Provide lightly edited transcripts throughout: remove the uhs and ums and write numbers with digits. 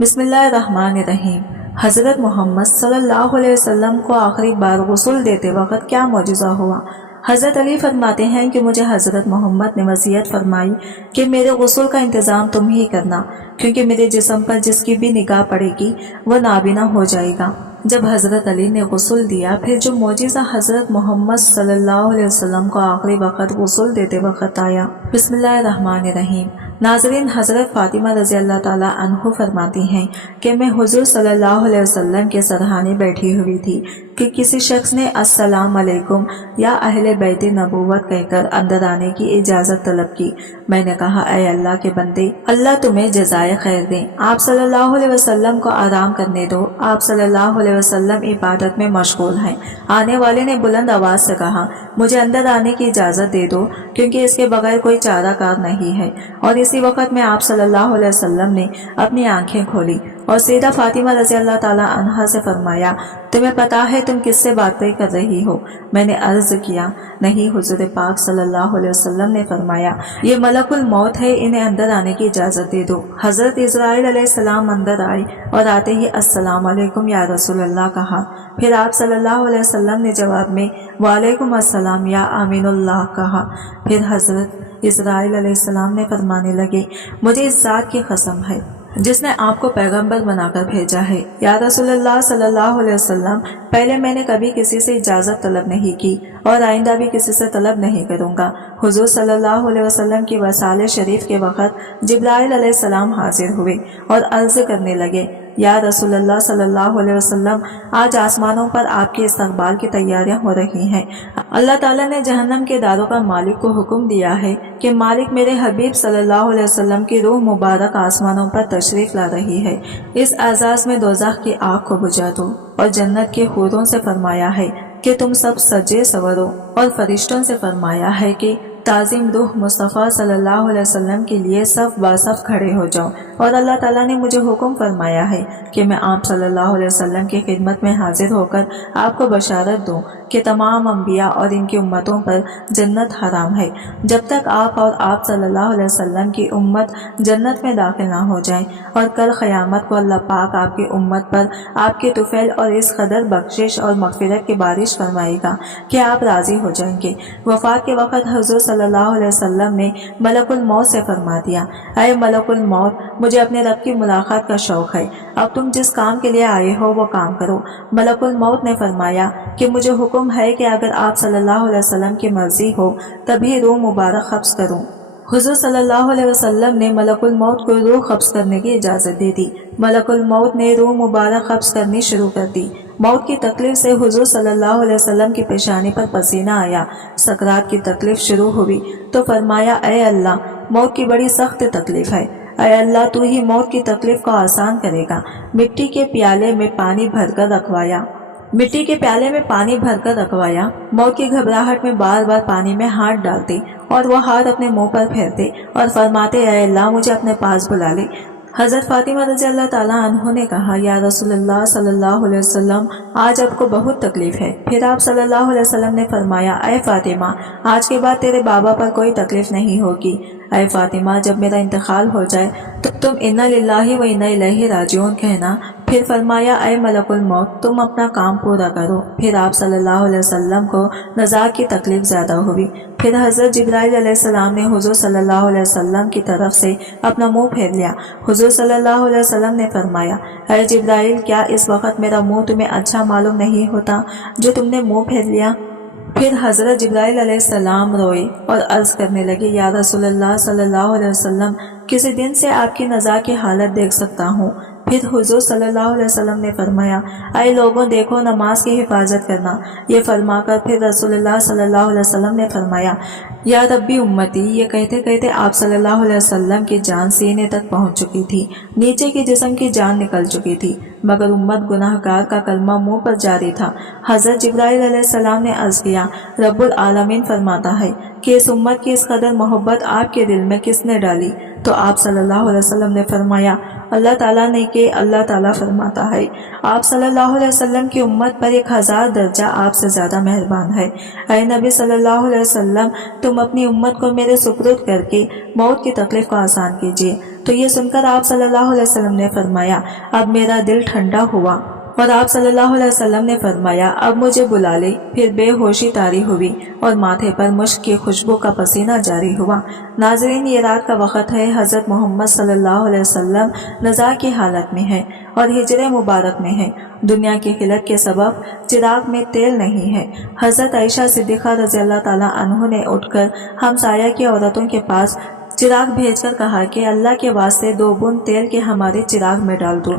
بسم اللہ الرحمن الرحیم۔ حضرت محمد صلی اللہ علیہ وسلم کو آخری بار غسل دیتے وقت کیا معجزہ ہوا؟ حضرت علی فرماتے ہیں کہ مجھے حضرت محمد نے وصیت فرمائی کہ میرے غسل کا انتظام تم ہی کرنا، کیونکہ میرے جسم پر جس کی بھی نگاہ پڑے گی وہ نابینا ہو جائے گا۔ جب حضرت علی نے غسل دیا، پھر جو معجزہ حضرت محمد صلی اللہ علیہ وسلم کو آخری وقت غسل دیتے وقت آیا۔ بسم اللہ الرحمن الرحیم۔ ناظرین، حضرت فاطمہ رضی اللہ تعالی عنہ فرماتی ہیں کہ میں حضور صلی اللہ علیہ وسلم کے سرحانے بیٹھی ہوئی تھی کہ کسی شخص نے السلام علیکم یا اہل بیت نبوت کہہ کر اندر آنے کی اجازت طلب کی۔ میں نے کہا، اے اللہ کے بندے، اللہ تمہیں جزائے خیر دیں، آپ صلی اللہ علیہ وسلم کو آرام کرنے دو، آپ صلی اللہ علیہ وسلم عبادت میں مشغول ہیں۔ آنے والے نے بلند آواز سے کہا، مجھے اندر آنے کی اجازت دے دو، کیونکہ اس کے بغیر کوئی چارہ کار نہیں ہے۔ اور اسی وقت میں آپ صلی اللہ علیہ وسلم نے اپنی آنکھیں کھولی اور سیدہ فاطمہ رضی اللہ تعالی عنہا سے فرمایا، تمہیں پتا ہے تم کس سے باتیں کر رہی ہو؟ میں نے عرض کیا، نہیں حضور پاک صلی اللہ علیہ وسلم نے فرمایا، یہ ملک الموت ہے، انہیں اندر آنے کی اجازت دے دو۔ حضرت اسرائیل علیہ السلام اندر آئے اور آتے ہی السلام علیکم یا رسول اللہ کہا۔ پھر آپ صلی اللہ علیہ وسلم نے جواب میں وعلیکم السلام یا امین اللہ کہا۔ پھر حضرت اسرائیل علیہ السلام نے فرمانے لگے، مجھے اس ذات کی قسم ہے جس نے آپ کو پیغمبر بنا کر بھیجا ہے، یا رسول اللہ صلی اللہ علیہ وسلم، پہلے میں نے کبھی کسی سے اجازت طلب نہیں کی اور آئندہ بھی کسی سے طلب نہیں کروں گا۔ حضور صلی اللہ علیہ وسلم کی وصال شریف کے وقت جبرائیل علیہ السلام حاضر ہوئے اور عرض کرنے لگے، یا رسول اللہ صلی اللہ علیہ وسلم، آج آسمانوں پر آپ کے استقبال کی تیاریاں ہو رہی ہیں۔ اللہ تعالیٰ نے جہنم کے داروں کا مالک کو حکم دیا ہے کہ مالک میرے حبیب صلی اللہ علیہ وسلم کی روح مبارک آسمانوں پر تشریف لا رہی ہے، اس اعزاز میں دوزخ کی آگ کو بجھا دو۔ اور جنت کے حوروں سے فرمایا ہے کہ تم سب سجے سورو، اور فرشتوں سے فرمایا ہے کہ تعظیم روح مصطفیٰ صلی اللہ علیہ وسلم کے لیے صف با صف کھڑے ہو جاؤ۔ اور اللہ تعالیٰ نے مجھے حکم فرمایا ہے کہ میں آپ صلی اللہ علیہ وسلم کی خدمت میں حاضر ہو کر آپ کو بشارت دوں کہ تمام انبیاء اور ان کی امتوں پر جنت حرام ہے، جب تک آپ اور آپ صلی اللہ علیہ وسلم کی امت جنت میں داخل نہ ہو جائیں۔ اور کل قیامت کو اللہ پاک آپ کی امت پر آپ کے طفیل اور اس قدر بخشش اور مغفرت کی بارش فرمائے گا کہ آپ راضی ہو جائیں گے۔ وفات کے وقت حضور صلی اللہ علیہ وسلم نے ملک الموت سے فرما دیا، اے ملک الموت، مجھے اپنے رب کی ملاقات کا شوق ہے، اب تم جس کام کے لیے آئے ہو وہ کام کرو۔ ملک الموت نے فرمایا کہ مجھے حکم ہے کہ اگر آپ صلی اللہ علیہ وسلم کی مرضی ہو تبھی روح مبارک قبض کروں۔ حضور صلی اللہ علیہ وسلم نے ملک الموت کو روح قبض کرنے کی اجازت دے دی۔ ملک الموت نے روح مبارک قبض کرنی شروع کر دی۔ موت کی تکلیف سے حضور صلی اللہ علیہ وسلم کی پیشانی پر پسینہ آیا۔ سکرات کی تکلیف شروع ہوئی تو فرمایا، اے اللہ، موت کی بڑی سخت تکلیف ہے، اے اللہ تو ہی موت کی تکلیف کو آسان کرے گا۔ مٹی کے پیالے میں پانی بھر کر رکھوایا، موت کی گھبراہٹ میں بار بار پانی میں ہاتھ ڈالتے اور وہ ہاتھ اپنے منہ پر پھیرتے اور فرماتے، اے اللہ مجھے اپنے پاس بلا لے۔ حضرت فاطمہ رضی اللہ تعالیٰ عنہ نے کہا، یا رسول اللہ صلی اللہ علیہ وسلم، آج آپ کو بہت تکلیف ہے۔ پھر آپ صلی اللہ علیہ وسلم نے فرمایا، اے فاطمہ، آج کے بعد تیرے بابا پر کوئی تکلیف نہیں ہوگی۔ اے فاطمہ، جب میرا انتقال ہو جائے تو تم انا للہ و انا الیہ راجعون کہنا۔ پھر فرمایا، اے ملک الموت، تم اپنا کام پورا کرو۔ پھر آپ صلی اللہ علیہ وسلم کو نزاع کی تکلیف زیادہ ہوئی۔ پھر حضرت جبرائیل علیہ السلام نے حضور صلی اللہ علیہ وسلم کی طرف سے اپنا منہ پھیر لیا۔ حضور صلی اللہ علیہ وسلم نے فرمایا، اے جبرائیل، کیا اس وقت میرا منہ تمہیں اچھا معلوم نہیں ہوتا جو تم نے منہ پھیر لیا؟ پھر حضرت جبرائیل علیہ السلام روئے اور عرض کرنے لگے، یا رسول اللہ صلی اللہ علیہ وسلم، کسی دن سے آپ کی نزاع کی حالت دیکھ سکتا ہوں۔ پھر حضور صلی اللہ علیہ وسلم نے فرمایا، اے لوگوں، دیکھو نماز کی حفاظت کرنا۔ یہ فرما کر پھر رسول اللہ صلی اللہ علیہ وسلم نے فرمایا، یا ربی امتی۔ یہ کہتے کہتے آپ صلی اللہ علیہ وسلم کی جان سینے تک پہنچ چکی تھی، نیچے کی جسم کی جان نکل چکی تھی، مگر امت گناہ گار کا کلمہ منہ پر جاری تھا۔ حضرت جبرائیل علیہ السلام نے عرض کیا، رب العالمین فرماتا ہے کہ اس امت کی اس قدر محبت آپ کے دل میں کس نے ڈالی؟ تو آپ صلی اللہ علیہ وسلم نے فرمایا، اللہ تعالیٰ نے، کہ اللہ تعالیٰ فرماتا ہے، آپ صلی اللہ علیہ وسلم کی امت پر 1000 درجہ آپ سے زیادہ مہربان ہے۔ اے نبی صلی اللہ علیہ وسلم، تم اپنی امت کو میرے سپرد کر کے موت کی تکلیف کو آسان کیجیے۔ تو یہ سن کر آپ صلی اللہ علیہ وسلم نے فرمایا اب میرا دل ٹھنڈا ہوا، اور آپ صلی اللہ علیہ وسلم نے فرمایا اب مجھے بلا لے۔ پھر بے ہوشی طاری ہوئی اور ماتھے پر مشک کی خوشبو کا پسینہ جاری ہوا۔ ناظرین، یہ رات کا وقت ہے، حضرت محمد صلی اللہ علیہ وسلم نزاع کی حالت میں ہے اور ہجر مبارک میں ہے۔ دنیا کی قلت کے سبب چراغ میں تیل نہیں ہے۔ حضرت عائشہ صدیقہ رضی اللہ تعالیٰ عنہ نے اٹھ کر ہمسایہ کی عورتوں کے پاس چراغ بھیج کر کہا کہ اللہ کے واسطے 2 بوند تیل کے ہمارے چراغ میں ڈال دو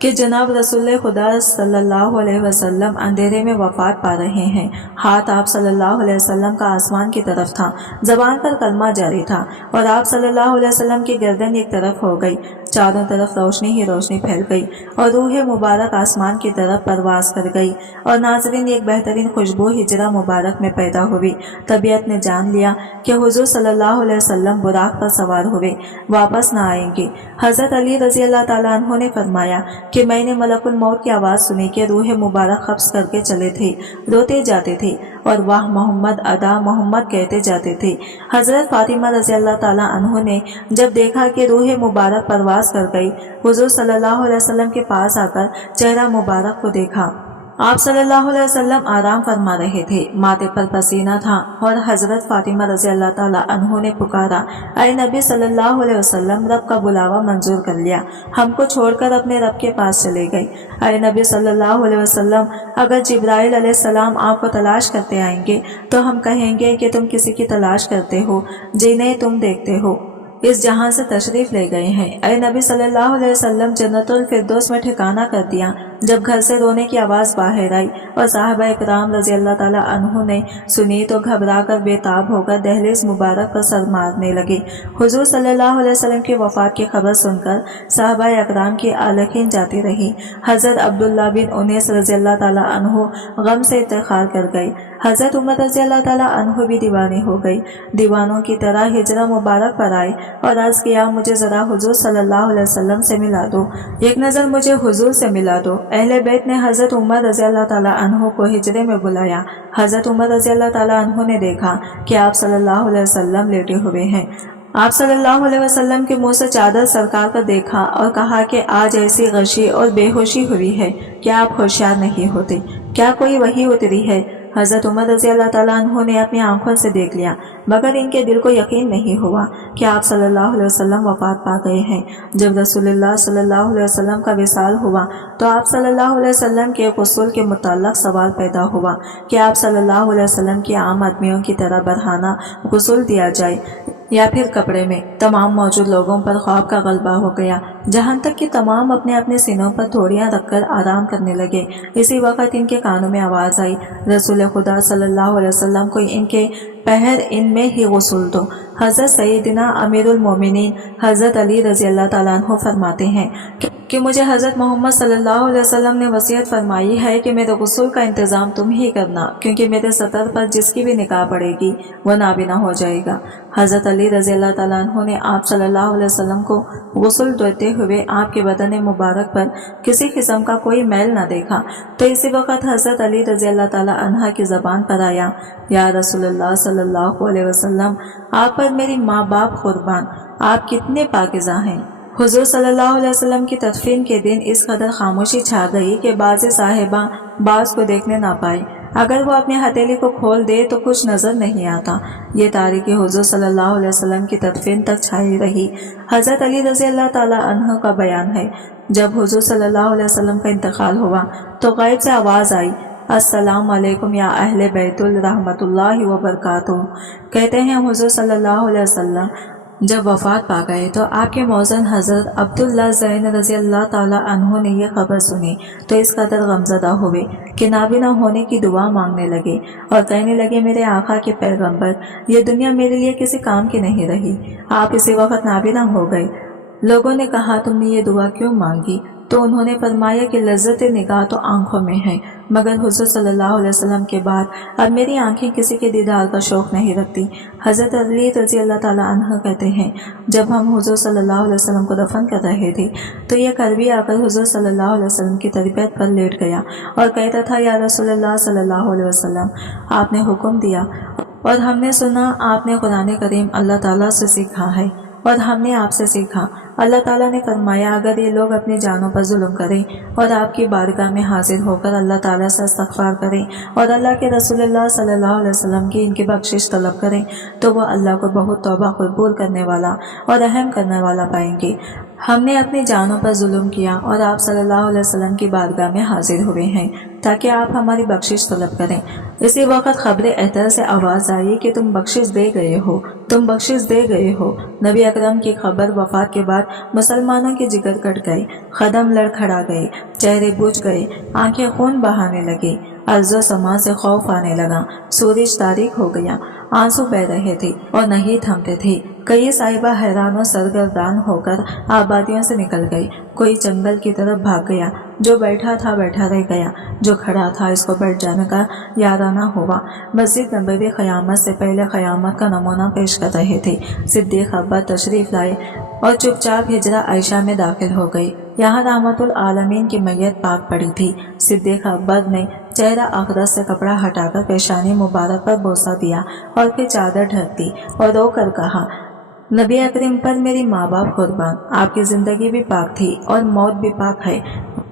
کہ جناب رسول خدا صلی اللہ علیہ وسلم اندھیرے میں وفات پا رہے ہیں۔ ہاتھ آپ صلی اللہ علیہ وسلم کا آسمان کی طرف تھا، زبان پر کلمہ جاری تھا، اور آپ صلی اللہ علیہ وسلم کی گردن ایک طرف ہو گئی، چاروں طرف روشنی ہی روشنی پھیل گئی اور روح مبارک آسمان کی طرف پرواز کر گئی، اور ناظرین ایک بہترین خوشبو ہجرہ مبارک میں پیدا ہوئی۔ طبیعت نے جان لیا کہ حضور صلی اللہ علیہ وسلم براق پر سوار ہوئے، واپس نہ آئیں گے۔ حضرت علی رضی اللہ تعالیٰ عنہ نے فرمایا کہ میں نے ملک الموت کی آواز سنی کہ روح مبارک قبض کر کے چلے تھے، روتے جاتے تھے اور واہ محمد ادا محمد کہتے جاتے تھے۔ حضرت فاطمہ رضی اللہ تعالیٰ عنہ نے جب دیکھا کہ روح مبارک پرواز کر گئی، حضور صلی اللہ علیہ وسلم کے پاس آ کر چہرہ مبارک کو دیکھا۔ آپ صلی اللہ علیہ وسلم آرام فرما رہے تھے، ماتھے پر پسینہ تھا، اور حضرت فاطمہ رضی اللہ تعالیٰ عنہ نے پکارا اے نبی صلی اللہ علیہ وسلم، رب کا بلاوا منظور کر لیا، ہم کو چھوڑ کر اپنے رب کے پاس چلے گئے۔ اے نبی صلی اللہ علیہ وسلم، اگر جبرائیل علیہ السلام آپ کو تلاش کرتے آئیں گے تو ہم کہیں گے کہ تم کسی کی تلاش کرتے ہو جنہیں تم دیکھتے ہو، اس جہاں سے تشریف لے گئے ہیں۔ اے نبی صلی اللہ علیہ وسلم، جنت الفردوس میں ٹھکانہ کر دیا۔ جب گھر سے رونے کی آواز باہر آئی اور صحابہ اکرام رضی اللہ تعالیٰ عنہ نے سنی تو گھبرا کر بے تاب ہو کر دہلیز مبارک پر سر مارنے لگے۔ حضور صلی اللہ علیہ وسلم کی وفات کی خبر سن کر صحابہ اکرام کی آنکھیں جاتی رہی۔ حضرت عبداللہ بن انیس رضی اللہ تعالیٰ عنہ غم سے اتخار کر گئے۔ حضرت عمر رضی اللہ تعالیٰ عنہ بھی دیوانی ہو گئی، دیوانوں کی طرح ہجرہ مبارک پر آئے اور عرض کیا مجھے ذرا حضور صلی اللہ علیہ وسلم سے ملا دو، ایک نظر مجھے حضور سے ملا دو۔ اہل بیت نے حضرت عمر رضی اللہ تعالیٰ عنہ کو ہجرے میں بلایا۔ حضرت عمر رضی اللہ تعالیٰ عنہ نے دیکھا کہ آپ صلی اللہ علیہ وسلم لیٹے ہوئے ہیں۔ آپ صلی اللہ علیہ وسلم کے منہ سے چادر سرکار کر دیکھا اور کہا کہ آج ایسی غشی اور بے ہوشی ہوئی ہے، کیا آپ ہوشیار نہیں ہوتے؟ کیا کوئی وحی اتری ہے؟ حضرت عمر رضی اللہ تعالیٰ عنہ نے اپنی آنکھوں سے دیکھ لیا، مگر ان کے دل کو یقین نہیں ہوا کہ آپ صلی اللہ علیہ وسلم وفات پا گئے ہیں۔ جب رسول اللہ صلی اللہ علیہ وسلم کا وصال ہوا تو آپ صلی اللہ علیہ وسلم کے غسل کے متعلق سوال پیدا ہوا کہ آپ صلی اللہ علیہ وسلم کی عام آدمیوں کی طرح برہانہ غسل دیا جائے یا پھر کپڑے میں۔ تمام موجود لوگوں پر خواب کا غلبہ ہو گیا، جہاں تک کہ تمام اپنے اپنے سینوں پر تھوڑیاں رکھ کر آرام کرنے لگے۔ اسی وقت ان کے کانوں میں آواز آئی، رسول خدا صلی اللہ علیہ وسلم کو ان کے پہر ان میں ہی غسل دو۔ حضرت سیدنا امیر المومنین حضرت علی رضی اللہ تعالیٰ عنہ فرماتے ہیں کہ مجھے حضرت محمد صلی اللہ علیہ وسلم نے وصیت فرمائی ہے کہ میرے غسل کا انتظام تم ہی کرنا، کیونکہ میرے سطر پر جس کی بھی نگاہ پڑے گی وہ نابینا ہو جائے گا۔ حضرت علی رضی اللہ تعالیٰ عنہ نے آپ صلی اللہ علیہ وسلم کو غسل دیتے ہوئے آپ کے بدن مبارک پر کسی قسم کا کوئی میل نہ دیکھا، تو اسی وقت حضرت علی رضی اللہ تعالیٰ عنہ کی زبان پر آیا، یا رسول اللہ صلی اللہ علیہ وسلم، آپ پر میری ماں باپ قربان، آپ کتنے پاکیزہ ہیں۔ حضور صلی اللہ علیہ وسلم کی تدفین کے دن اس قدر خاموشی چھا گئی کہ بعض صاحبہ بعض کو دیکھنے نہ پائے، اگر وہ اپنی ہتھیلی کو کھول دے تو کچھ نظر نہیں آتا۔ یہ تاریخی حضور صلی اللہ علیہ وسلم کی تدفین تک چھائی رہی۔ حضرت علی رضی اللہ تعالیٰ عنہ کا بیان ہے، جب حضور صلی اللہ علیہ وسلم کا انتقال ہوا تو غیب سے آواز آئی، السلام علیکم یا اہل بیت الرحمۃ اللہ وبرکاتہ۔ کہتے ہیں حضور صلی اللہ علیہ وسلم جب وفات پا گئے تو آپ کے موزن حضرت عبداللہ زین رضی اللہ تعالیٰ عنہ نے یہ خبر سنی تو اس قدر غمزدہ ہوئے کہ نابینا ہونے کی دعا مانگنے لگے اور کہنے لگے، میرے آقا کے پیغمبر، یہ دنیا میرے لیے کسی کام کی نہیں رہی، آپ اسی وقت نابینا ہو گئے۔ لوگوں نے کہا، تم نے یہ دعا کیوں مانگی؟ تو انہوں نے فرمایا کہ لذت نگاہ تو آنکھوں میں ہے، مگر حضور صلی اللہ علیہ وسلم کے بعد اب میری آنکھیں کسی کے دیدار کا شوق نہیں رکھتی۔ حضرت علی رضی اللہ تعالیٰ عنہ کہتے ہیں، جب ہم حضور صلی اللہ علیہ وسلم کو دفن کر رہے تھے تو یہ کروی آ کر حضور صلی اللہ علیہ وسلم کی تربیت پر لیٹ گیا اور کہتا تھا، یا رسول اللہ صلی اللہ علیہ وسلم، آپ نے حکم دیا اور ہم نے سنا، آپ نے قرآن کریم اللہ تعالیٰ سے سیکھا ہے اور ہم نے آپ سے سیکھا، اللہ تعالیٰ نے فرمایا اگر یہ لوگ اپنی جانوں پر ظلم کریں اور آپ کی بارگاہ میں حاضر ہو کر اللہ تعالیٰ سے استغفار کریں اور اللہ کے رسول اللہ صلی اللہ علیہ وسلم کی ان کی بخشش طلب کریں تو وہ اللہ کو بہت توبہ قبول کرنے والا اور رحم کرنے والا پائیں گے۔ ہم نے اپنی جانوں پر ظلم کیا اور آپ صلی اللہ علیہ وسلم کی بارگاہ میں حاضر ہوئے ہیں تاکہ آپ ہماری بخشش طلب کریں۔ اسی وقت خبر اطہر سے آواز آئی کہ تم بخشش دے گئے ہو، تم بخشش دے گئے ہو۔ نبی اکرم کی خبر وفات کے بعد مسلمانوں کے جگر کٹ گئے، قدم لڑکھڑا گئے، چہرے بجھ گئے، آنکھیں خون بہانے لگی، ارض و سما سے خوف آنے لگا، سورج تاریک ہو گیا، آنسو بہ رہے تھے اور نہیں تھمتے تھے۔ کئی صاحبہ حیران و سرگردان ہو کر آبادیوں سے نکل گئی، کوئی جنگل کی طرف بھاگ گیا، جو بیٹھا تھا بیٹھا رہ گیا، جو کھڑا تھا اس کو بیٹھ جانے کا یارانہ ہوا۔ مسجد نبوی قیامت سے پہلے قیامت کا نمونہ پیش کر رہے تھے۔ صدیق اکبر تشریف لائے اور چپ چاپ حجرہ عائشہ میں داخل ہو گئی۔ یہاں رحمت العالمین کی میت پاک پڑی تھی۔ صدیق اکبر نے چہرہ اقدس سے کپڑا ہٹا کر پیشانی مبارک پر بوسہ دیا اور پھر چادر ڈھک دی اور رو کر کہا، نبی اکرم پر میری ماں باپ قربان، آپ کی زندگی بھی پاک تھی اور موت بھی پاک ہے۔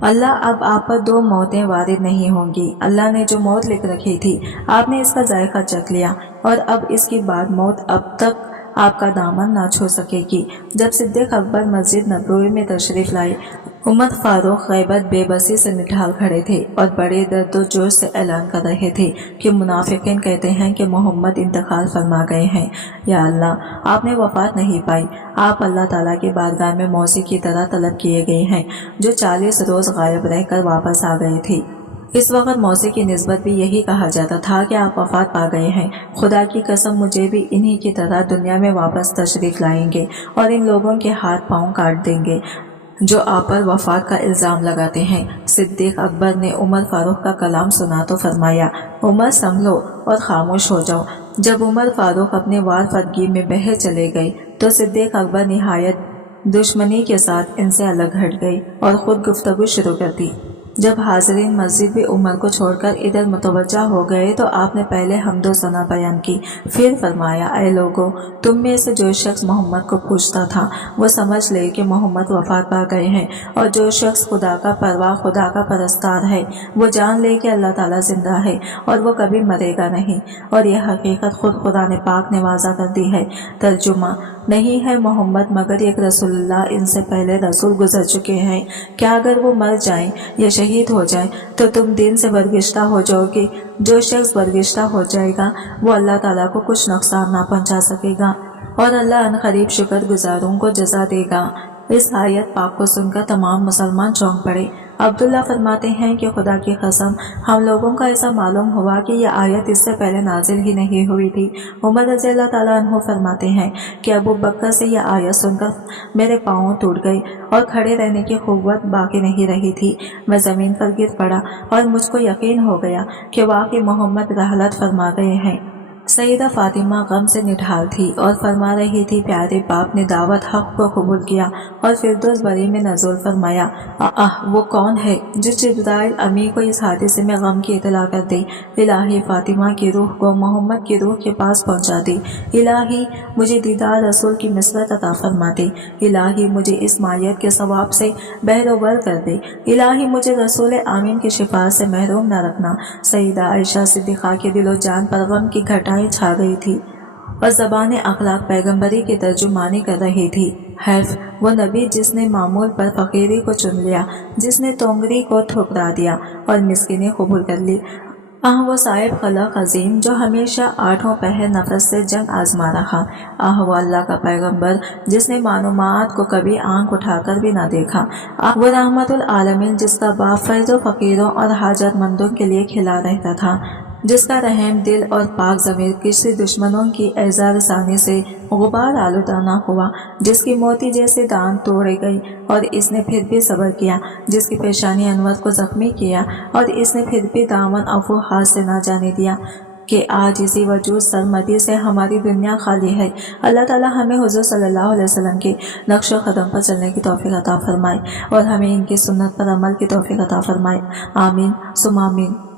اللہ اب آپ پر دو موتیں وارد نہیں ہوں گی۔ اللہ نے جو موت لکھ رکھی تھی آپ نے اس کا ذائقہ چکھ لیا اور اب اس کی بعد موت اب تک آپ کا دامن نہ چھو سکے گی۔ جب صدیق اکبر مسجد نبوی میں تشریف لائے، عمر فاروق غیبت بے بسی سے نڈھال کھڑے تھے اور بڑے درد و جوش سے اعلان کر رہے تھے کہ منافقین کہتے ہیں کہ محمد انتقال فرما گئے ہیں۔ یا اللہ، آپ نے وفات نہیں پائی، آپ اللہ تعالیٰ کی بارگاہ میں موصی کی طرح طلب کیے گئے ہیں جو 40 روز غائب رہ کر واپس آ گئے تھے۔ اس وقت موصی کی نسبت بھی یہی کہا جاتا تھا کہ آپ وفات پا گئے ہیں۔ خدا کی قسم مجھے بھی انہی کی طرح دنیا میں واپس تشریف لائیں گے اور ان لوگوں کے ہاتھ پاؤں کاٹ دیں گے جو آپ پر وفات کا الزام لگاتے ہیں۔ صدیق اکبر نے عمر فاروق کا کلام سنا تو فرمایا، عمر سنبھلو اور خاموش ہو جاؤ۔ جب عمر فاروق اپنے وار فرگی میں بہر چلے گئے تو صدیق اکبر نہایت دشمنی کے ساتھ ان سے الگ ہٹ گئی اور خود گفتگو شروع کر دی۔ جب حاضرین مسجد بھی عمر کو چھوڑ کر ادھر متوجہ ہو گئے تو آپ نے پہلے حمد و ثنا بیان کی، پھر فرمایا، اے لوگو، تم میں سے جو شخص محمد کو پوچھتا تھا وہ سمجھ لے کہ محمد وفات پا گئے ہیں، اور جو شخص خدا کا پرواہ، خدا کا پرستار ہے، وہ جان لے کہ اللہ تعالیٰ زندہ ہے اور وہ کبھی مرے گا نہیں، اور یہ حقیقت خود خدا نے پاک نے واضح کر دی ہے۔ ترجمہ، نہیں ہے محمد مگر ایک رسول اللہ، ان سے پہلے رسول گزر چکے ہیں، کیا اگر وہ مر جائیں یا شہید ہو جائیں تو تم دین سے برگشتہ ہو جاؤ گے؟ جو شخص برگشتہ ہو جائے گا وہ اللہ تعالیٰ کو کچھ نقصان نہ پہنچا سکے گا اور اللہ عنقریب شکر گزاروں کو جزا دے گا۔ اس آیت پاک کو سن کر تمام مسلمان چونک پڑے۔ عبداللہ فرماتے ہیں کہ خدا کی قسم ہم لوگوں کا ایسا معلوم ہوا کہ یہ آیت اس سے پہلے نازل ہی نہیں ہوئی تھی۔ عمر رضی اللہ تعالیٰ عنہ فرماتے ہیں کہ ابو بکر سے یہ آیت سن کر میرے پاؤں ٹوٹ گئی اور کھڑے رہنے کی قوت باقی نہیں رہی تھی، میں زمین پر گر پڑا اور مجھ کو یقین ہو گیا کہ واقعی محمد رحلت فرما گئے ہیں۔ سیدہ فاطمہ غم سے نڈھال تھی اور فرما رہی تھی، پیارے باپ نے دعوت حق کو قبول کیا اور فردوس بری میں نزول فرمایا۔ وہ کون ہے جو جبرائیل امی کو اس حادثے میں غم کی اطلاع کر دے؟ الہی فاطمہ کی روح کو محمد کی روح کے پاس پہنچا دے۔ الہی مجھے دیدار رسول کی مصرت عطا فرما دے۔ الہی مجھے اس مایت کے ثواب سے بہروور کر دے۔ الہی مجھے رسول آمین کی شفاعت سے محروم نہ رکھنا۔ سیدہ عائشہ صدیقہ کے دل و جان پر غم کی گھٹائیں چھا گئی تھی اور زبان اخلاق پیغمبری کی ترجمانی کر رہی تھی۔ حیف وہ نبی جس نے معمول پر فقیری کو چن لیا، جس نے تونگری کو ٹھکرا دیا اور مسکینی قبول کر لی۔ وہ صاحب خلق عظیم جو ہمیشہ آٹھوں پہر نفس سے جنگ آزما رہا۔ وہ اللہ کا پیغمبر جس نے معلومات کو کبھی آنکھ اٹھا کر بھی نہ دیکھا۔ وہ رحمت العالمین جس کا باپ فیض و فقیروں اور حاجت مندوں کے لیے کھلا رہتا تھا، جس کا رحم دل اور پاک ضمیر کسی دشمنوں کی ایذا رسانی سے غبار آلودہ نہ ہوا، جس کی موتی جیسے دانت توڑے گئی اور اس نے پھر بھی صبر کیا، جس کی پیشانی انور کو زخمی کیا اور اس نے پھر بھی دامن عفو ہاتھ سے نہ جانے دیا، کہ آج اسی وجود سرمدی سے ہماری دنیا خالی ہے۔ اللہ تعالیٰ ہمیں حضور صلی اللہ علیہ وسلم کے نقش و قدم پر چلنے کی توفیق عطا فرمائے اور ہمیں ان کی سنت پر عمل کی توفیق عطا فرمائے۔ آمین ثم آمین۔